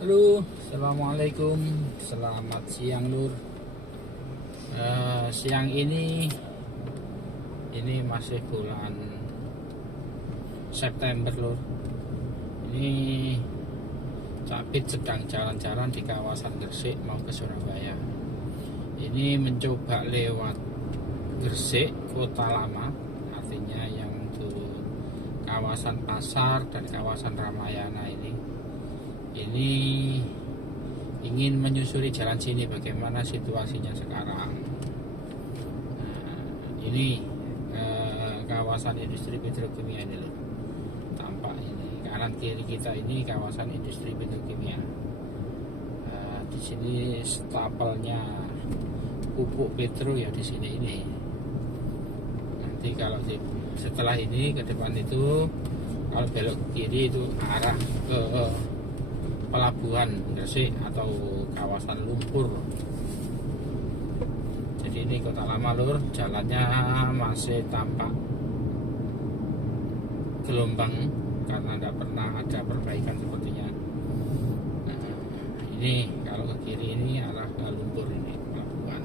Halo, assalamualaikum, selamat siang Lur. Siang ini masih bulan September Lur. Ini Capit sedang jalan-jalan di kawasan Gresik mau ke Surabaya. Ini mencoba lewat Gresik, Kota Lama, artinya yang dulu kawasan Pasar dan kawasan Ramayana ini ingin menyusuri jalan sini bagaimana situasinya sekarang. Ini kawasan industri petrokimia ini loh. Tampak ini kanan kiri kita ini kawasan industri petrokimia. Di sini stapelnya pupuk petro ya di sini ini. Nanti kalau setelah ini ke depan itu kalau belok ke kiri itu arah ke Pelabuhan Gresik atau kawasan lumpur. Jadi ini Kota Lama Lur, jalannya masih tampak gelombang karena tidak pernah ada perbaikan sepertinya. Ini kalau ke kiri ini arah ke lumpur ini pelabuhan.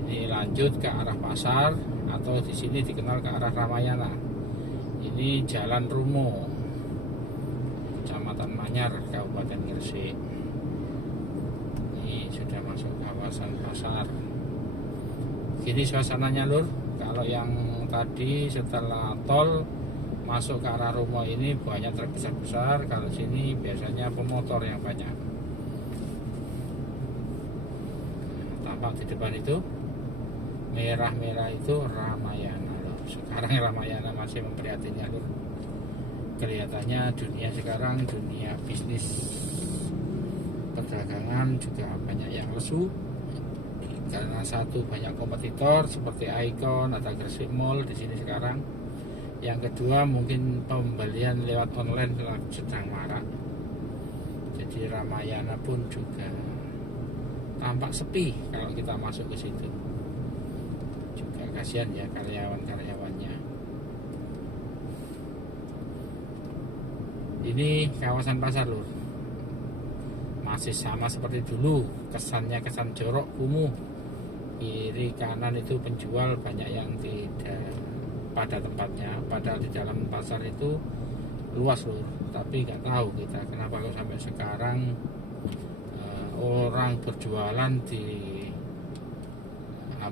Ini lanjut ke arah Pasar atau di sini dikenal ke arah Ramayana. Ini Jalan Rumo, Kecamatan Manyar, Kabupaten Gresik. Ini sudah masuk kawasan Pasar. Gini suasananya Lur. Kalau yang tadi setelah tol masuk ke arah rumah ini banyak truk besar-besar. Kalau sini biasanya pemotor yang banyak. Tampak di depan itu merah-merah itu Ramayana Lur. Sekarang Ramayana masih memprihatinkan Lur. Kelihatannya dunia sekarang, dunia bisnis perdagangan juga banyak yang lesu karena satu banyak kompetitor seperti Icon atau Gresik Mall di sini sekarang. Yang kedua mungkin pembelian lewat online sedang marak. Jadi Ramayana pun juga tampak sepi kalau kita masuk ke situ. Juga kasihan ya karyawan-karyawannya. Ini kawasan Pasar Lur. Masih sama seperti dulu, kesannya kesan jorok, kumuh. Kiri kanan itu penjual banyak yang tidak pada tempatnya. Padahal di dalam pasar itu luas Lur. Tapi nggak tahu kita kenapa kok sampai sekarang orang berjualan di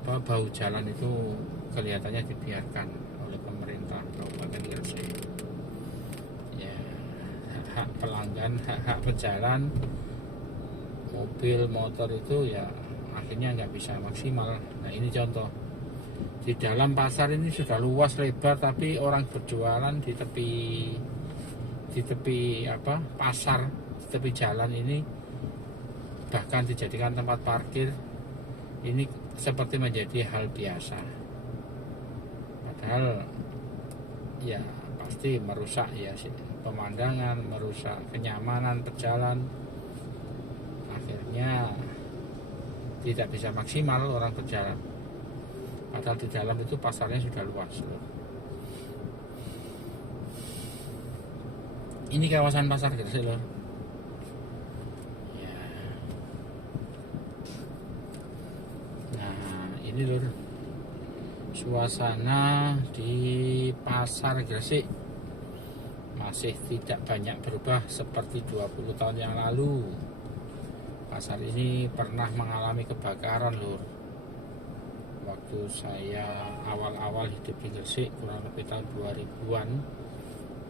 bahu jalan itu kelihatannya dibiarkan oleh pemerintah Kabupaten Gresik. Hak pelanggan, hak pejalan mobil motor itu ya akhirnya nggak bisa maksimal. Nah ini contoh di dalam pasar ini sudah luas lebar tapi orang berjualan di tepi pasar, di tepi jalan ini bahkan dijadikan tempat parkir. Ini seperti menjadi hal biasa, padahal ya pasti merusak ya pemandangan, merusak kenyamanan pejalan. Akhirnya tidak bisa maksimal orang berjalan. Padahal di dalam itu pasarnya sudah luas. Ini kawasan Pasar Gresik Lur. Ya. Nah ini Lur, suasana di Pasar Gresik masih tidak banyak berubah seperti 20 tahun yang lalu. Pasar ini pernah mengalami kebakaran Lur. Waktu saya awal-awal hidup di Gresik kurang lebih tahun 2000-an,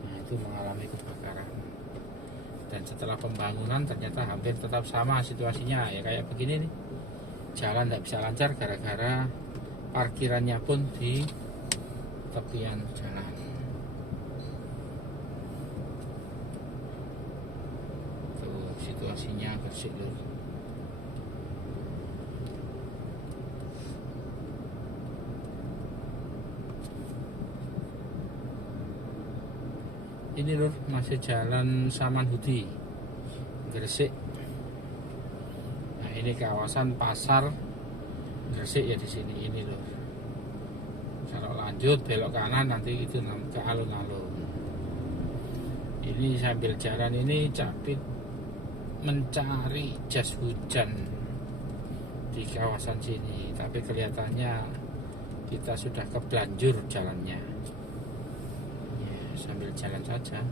nah itu mengalami kebakaran. Dan setelah pembangunan ternyata hampir tetap sama situasinya ya kayak begini nih. Jalan tidak bisa lancar gara-gara parkirannya pun di tepian jalan. Situasinya Gresik Lur. Ini Lur masih jalan Samanhudi Gresik. Nah ini kawasan Pasar Gresik ya di sini ini Lur. Kalau lanjut belok kanan nanti itu ke alun-alun. Ini sambil jalan ini Capit mencari jas hujan di kawasan sini, tapi kelihatannya kita sudah kebelanjur jalannya. Ya, sambil jalan saja.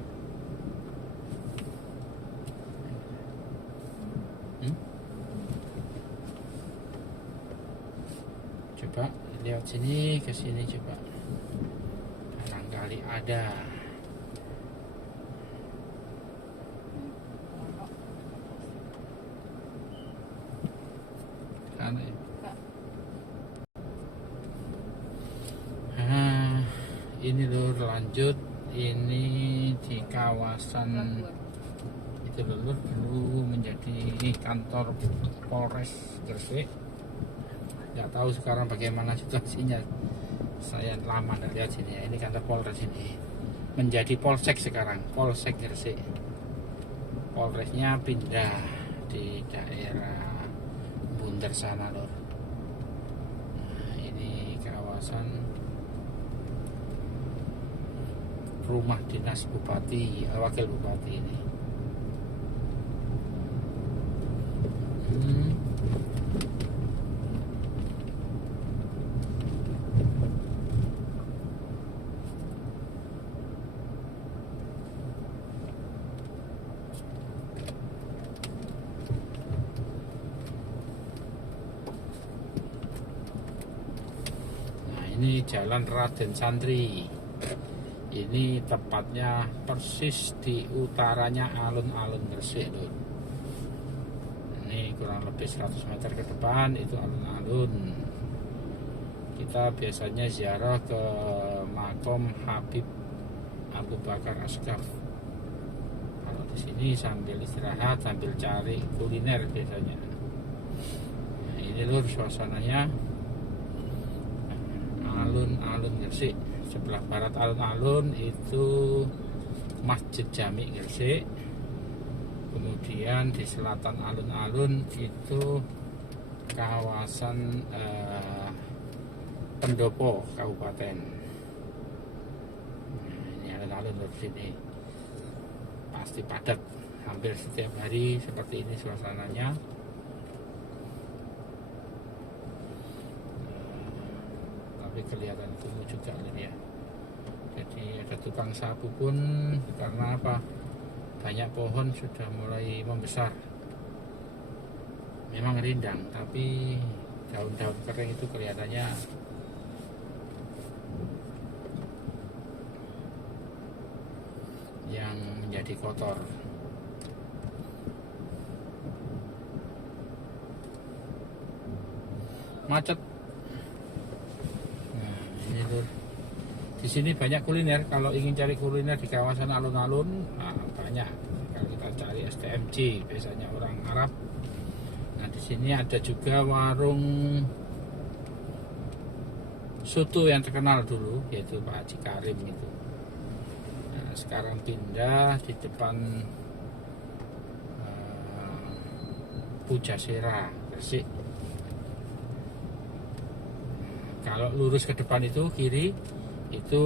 Coba lihat sini, ke sini coba. Barangkali ada. Ini lur, lanjut. Ini di kawasan itu lur, dulu menjadi kantor Polres Gresik. Nggak tahu sekarang bagaimana situasinya. Saya lama nggak lihat sini. Ini kantor Polres ini menjadi Polsek sekarang, Polsek Gresik. Polresnya pindah di daerah Bunder sana lur. Nah, ini kawasan rumah dinas bupati, wakil bupati ini. Nah, ini Jalan Raden Santri. Ini tepatnya persis di utaranya alun-alun Gresik lho. Ini kurang lebih 100 meter ke depan itu alun-alun. Kita biasanya ziarah ke makom Habib Abu Bakar Asghaf. Kalau di sini sambil istirahat, sambil cari kuliner biasanya. Nah, ini lur suasananya alun-alun Gresik. Sebelah barat alun-alun itu Masjid Jami Gresik. Kemudian di selatan alun-alun itu kawasan Pendopo Kabupaten. Nah, ini alun-alun di sini pasti padat, hampir setiap hari seperti ini suasananya. Tapi kelihatan kumuh juga ya. Jadi ada tukang sapu pun, karena apa? Banyak pohon sudah mulai membesar. Memang rindang, tapi daun-daun kering itu kelihatannya yang menjadi kotor. Macet. Nah, ini lur. Di sini banyak kuliner. Kalau ingin cari kuliner di kawasan alun-alun, nah, banyak. Kalau kita cari STMJ, biasanya orang Arab. Nah, di sini ada juga warung soto yang terkenal dulu, yaitu Pak Haji Karim itu. Nah, sekarang pindah di depan Pujasera Gresik. Kalau lurus ke depan itu kiri, itu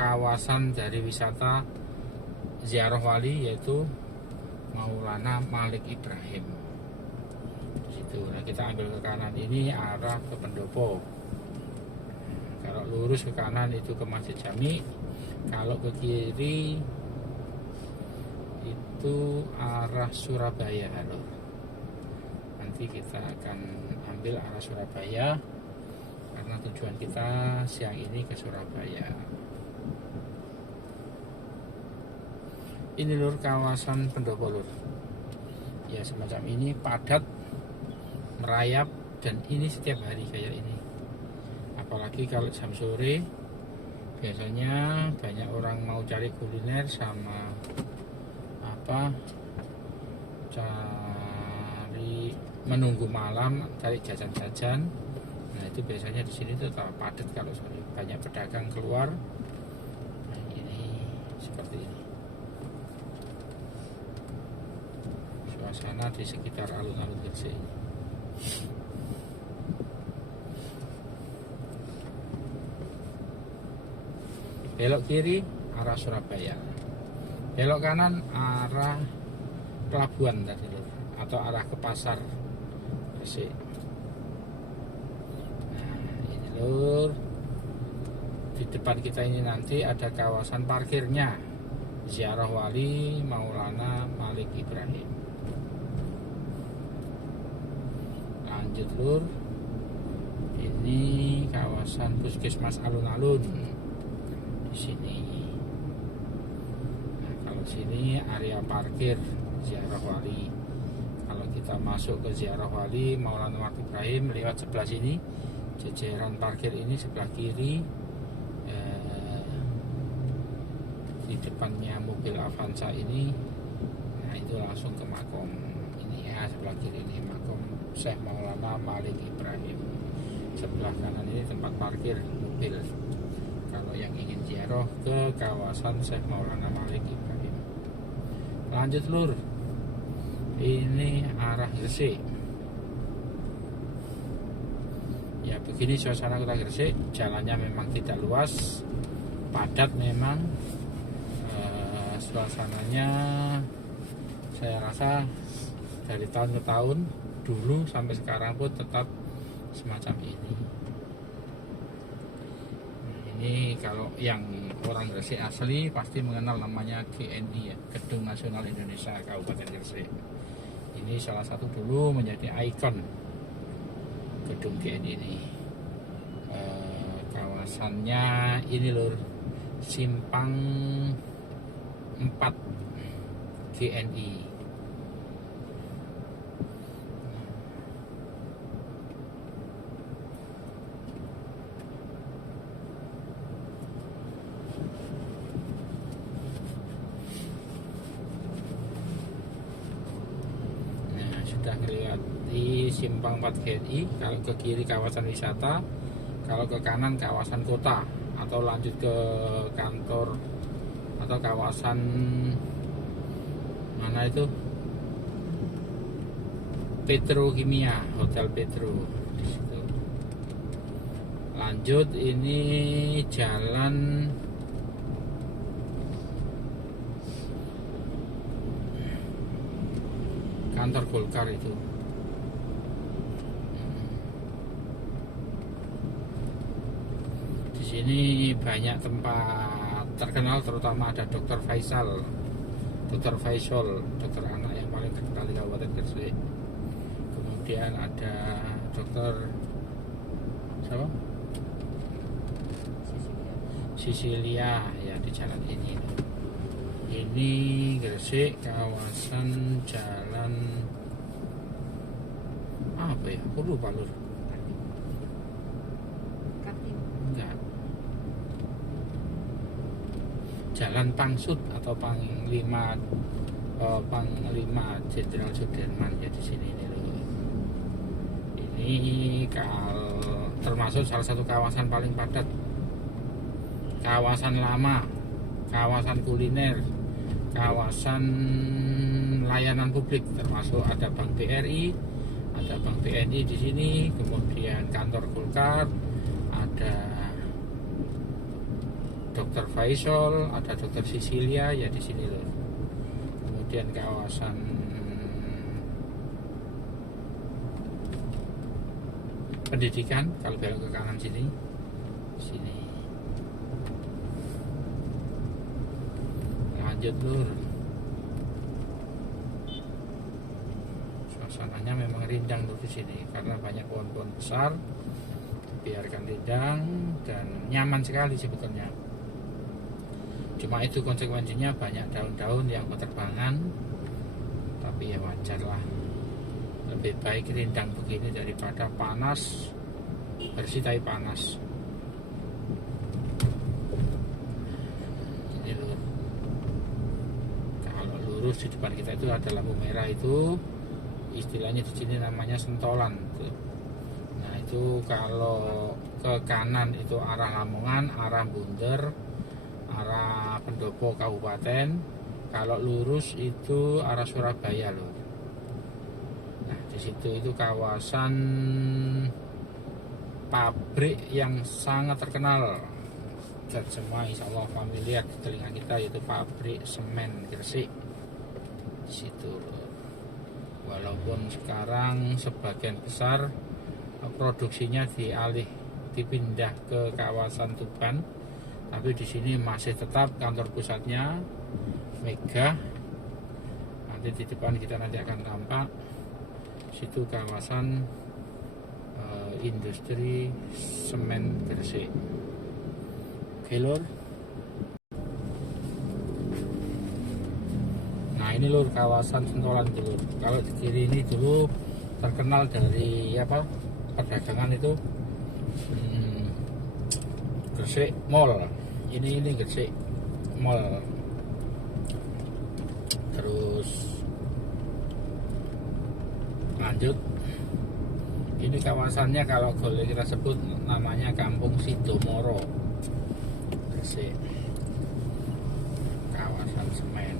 kawasan dari wisata ziarah wali, yaitu Maulana Malik Ibrahim. Di situ. Nah, kita ambil ke kanan ini arah ke Pendopo. Kalau lurus ke kanan itu ke Masjid Jami. Kalau ke kiri itu arah Surabaya. Nanti kita akan ambil arah Surabaya, karena tujuan kita siang ini ke Surabaya. Ini lur kawasan Pendopo lur. Ya semacam ini, padat, merayap, dan ini setiap hari kayak ini. Apalagi kalau jam sore, biasanya banyak orang mau cari kuliner sama apa, cari menunggu malam, cari jajan-jajan. Nah, itu biasanya di sini tuh padat kalau sore, banyak pedagang keluar. Nah, ini seperti ini suasana di sekitar alun-alun Gresik ini. Belok kiri arah Surabaya, belok kanan arah pelabuhan tadi lur, atau arah ke pasar Gresik. Nah ini lur, di depan kita ini nanti ada kawasan parkirnya Ziarah Wali Maulana Malik Ibrahim. Lanjut lur, ini kawasan Puskesmas Alun-Alun di sini. Nah, kalau sini area parkir Ziarah Wali. Kalau kita masuk ke Ziarah Wali Maulana Malik Ibrahim lewat sebelah sini, jajaran parkir ini sebelah kiri. Di depannya mobil Avanza ini, nah itu langsung ke makom ini ya, sebelah kiri ini makom Syekh Maulana Malik Ibrahim. Sebelah kanan ini tempat parkir mobil kalau yang ingin ziarah ke kawasan Syekh Maulana Malik Ibrahim. Lanjut lur, ini arah Gresik. Ya begini suasana kota Gresik, jalannya memang tidak luas, padat memang. Suasananya saya rasa dari tahun ke tahun, dulu sampai sekarang pun tetap semacam ini. Nah, ini kalau yang orang Gresik asli pasti mengenal namanya GNI ya, Gedung Nasional Indonesia Kabupaten Gresik. Ini salah satu dulu menjadi ikon gedung GNI ini. Kawasannya ini lur, Simpang 4 GNI. Nah, sudah melewati Simpang 4 GNI. Kalau ke kiri kawasan wisata, kalau ke kanan kawasan kota, atau lanjut ke kantor atau kawasan mana itu, Petrokimia, Hotel Petro di situ. Lanjut ini jalan kantor Golkar itu. Di sini banyak tempat terkenal, terutama ada Dr. Faisal, Dr. Faisal, dokter anak yang paling terkenal di Kabupaten Gresik. Kemudian ada Dr. siapa? Sisilia ya, di jalan ini. Ini Gresik, kawasan jalan apa ya? Aku lupa lur. Enggak. Jalan Pangsud atau Panglima Jenderal Sudirman ya, di sini ini loh. Ini kalau termasuk salah satu kawasan paling padat, kawasan lama, kawasan kuliner, kawasan layanan publik, termasuk ada Bank BRI, ada Bank BNI di sini, kemudian kantor Golkar, ada Dr. Faisal, ada Dr. Sisilia ya di sini loh. Kemudian kawasan pendidikan, kalau belok ke kanan sini. Lanjut lur. Suasananya memang rindang tuh di sini karena banyak pohon-pohon besar, biarkan rindang dan nyaman sekali sebetulnya. Cuma itu konsekuensinya banyak daun-daun yang berterbangan, tapi ya wajar lah. Lebih baik rindang begini daripada panas, bersih tapi panas. Ini lur, kalau lurus di depan kita itu ada lampu merah, itu istilahnya di sini namanya sentolan tuh. Nah itu kalau ke kanan itu arah Lamongan, arah Bunder, arah Pendopo Kabupaten. Kalau lurus itu arah Surabaya loh. Nah di situ itu kawasan pabrik yang sangat terkenal dan semua insya Allah familiar di telinga kita, yaitu pabrik semen Gresik. di situ. Walaupun sekarang sebagian besar produksinya dipindah ke kawasan Tuban, tapi di sini masih tetap kantor pusatnya Mega. Nanti di depan kita nanti akan tampak situ kawasan industri semen Gresik. Oke lur. Nah ini lur kawasan Sentolan dulu. Kalau di kiri ini dulu terkenal dari perdagangan itu Gresik Mall. Ini Gresik Mall. Terus lanjut. Ini kawasannya kalau boleh kita sebut namanya Kampung Sidomoro Gresik. Kawasan semen.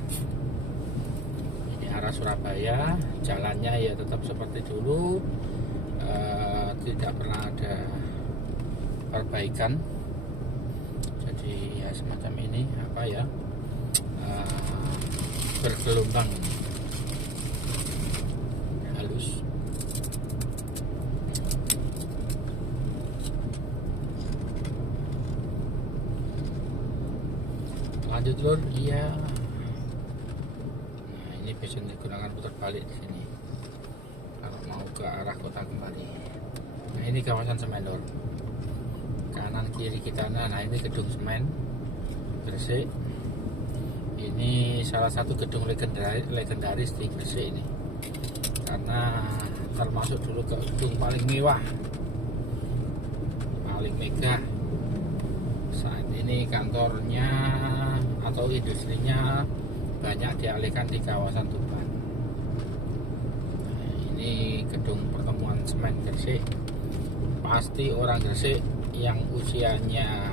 Ini arah Surabaya. Jalannya ya tetap seperti dulu, tidak pernah ada perbaikan. Jadi ya semacam ini bergelombang halus. Lanjut lur, iya. Nah ini bisa digunakan putar balik di sini kalau mau ke arah kota kembali. Nah ini kawasan semen lur. Kanan kiri kita, nah ini gedung semen Gresik. Ini salah satu gedung legendaris di Gresik ini, karena termasuk dulu gedung paling mewah, paling megah. Saat ini kantornya atau industrinya banyak dialihkan di kawasan Tuban. Nah, ini gedung pertemuan semen Gresik. Pasti orang Gresik yang usianya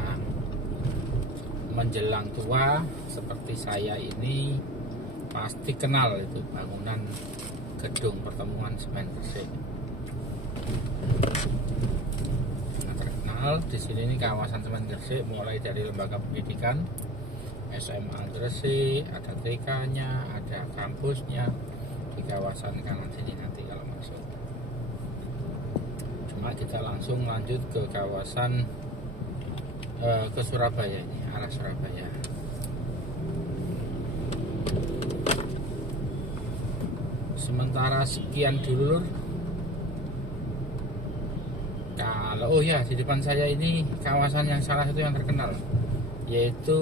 menjelang tua seperti saya ini pasti kenal itu bangunan gedung pertemuan semen Gresik. Nah, terkenal di sini ini kawasan semen Gresik, mulai dari lembaga pendidikan SMA Gresik, ada TK-nya, ada kampusnya di kawasan kanan sini nanti kalau masuk. Cuma kita langsung lanjut ke kawasan ke Surabaya ini, arah Surabaya. Sementara sekian dulu lur. Kalau di depan saya ini kawasan yang salah satu yang terkenal, yaitu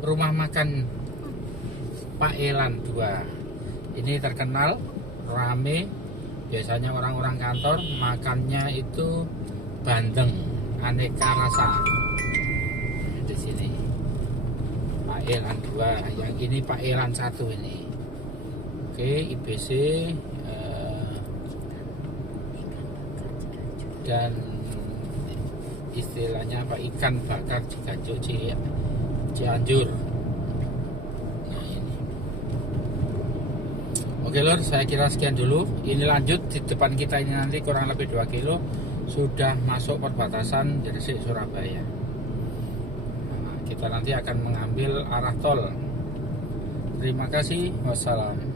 rumah makan Pak Elan 2. Ini terkenal, rame. Biasanya orang-orang kantor makannya itu bandeng, aneka rasa. Di sini Pak Elan 2, yang ini Pak Elan 1 ini. Oke, IBC dan istilahnya ikan bakar Cianjur. Nah ini. Oke lor, saya kira sekian dulu. Ini lanjut di depan kita ini nanti kurang lebih 2 kilo sudah masuk perbatasan Gresik Surabaya. Nah, kita nanti akan mengambil arah tol. Terima kasih. Wassalam.